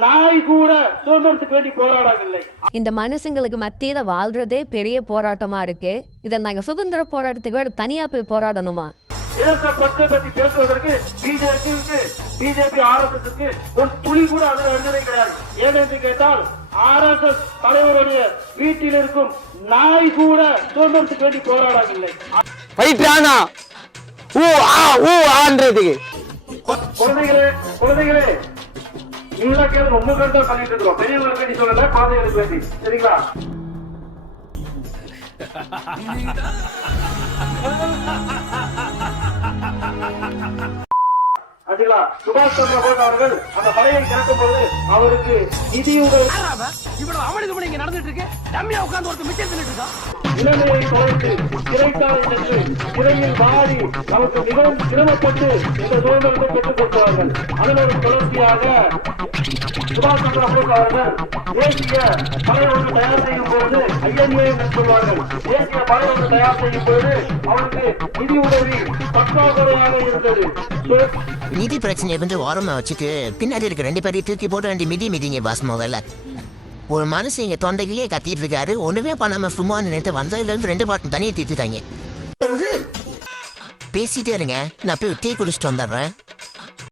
நாய் கூட சுதந்திரத்துக்கு வேண்டி போராடவில்லை. இந்த மனுஷங்களுக்கு மத்தியில வாழ்றதே பெரிய போராட்டமா இருக்கு. இதை நாங்க சுதந்திர போராட்டத்துக்கு வேற தனியா போய் போராடணுமா? இலக்கை பற்றி பேசுவதற்கு பிஜேபி RSSக்கு ஒரு துளி கூட அதில் விடுதலை கிடையாது. ஏனென்று கேட்டால் RSS தலைவருடைய வீட்டில் இருக்கும் நாய் கூட சுதந்திரத்துக்கு வேண்டி போராடவில்லை. குழந்தைகளே நீங்களா கேள்வி ரொம்ப பேர் தான் பண்ணிட்டு இருக்கோம். பெரியவங்களுக்கு வேண்டி சொல்லல, குழந்தைகளுக்கு வேண்டி. சரிங்களா? சுபாஷ் சந்திர போஸ் அவர்கள் அந்த படையை திறக்கும் போது அவருக்கு நிதியுதவி இளமையை தொலைத்து சிறைச்சாலை சென்று சிறையில் வாடி நமக்கு மிகவும் சிரமப்பட்டு இந்த சுதந்திரத்தை பெற்றுக் கொடுத்தார்கள். அதன் ஒரு தொடர்ச்சியாக சுபாஷ் சந்திர போஸ் அவர்கள் தேசிய படை ஒன்று தயார் செய்யும் பொழுது INA என்று சொல்வார்கள். தேசிய படை ஒன்று தயார் செய்யும் பொழுது அவருக்கு நிதி உதவி பற்றாக்குறையாக இருந்தது. நிதி பிரச்சனை வந்து ஓரமா வச்சுட்டு பின்னாடி இருக்க 2 பேரையும் தூக்கி போட்டு 2 மிதிங்க பாஸ். முதல்ல ஒரு மனுஷன் இங்க தொண்டையிலேயே கத்திட்டு இருக்காரு, ஒண்ணுமே பண்ணாம சும்மா நினைத்து வந்ததுல இருந்து 2 பாட்டும் தனியை தீர்த்துட்டாங்க. பேசிட்டே இருங்க, நான் போய் டீ குடிச்சிட்டு வந்துடுறேன்.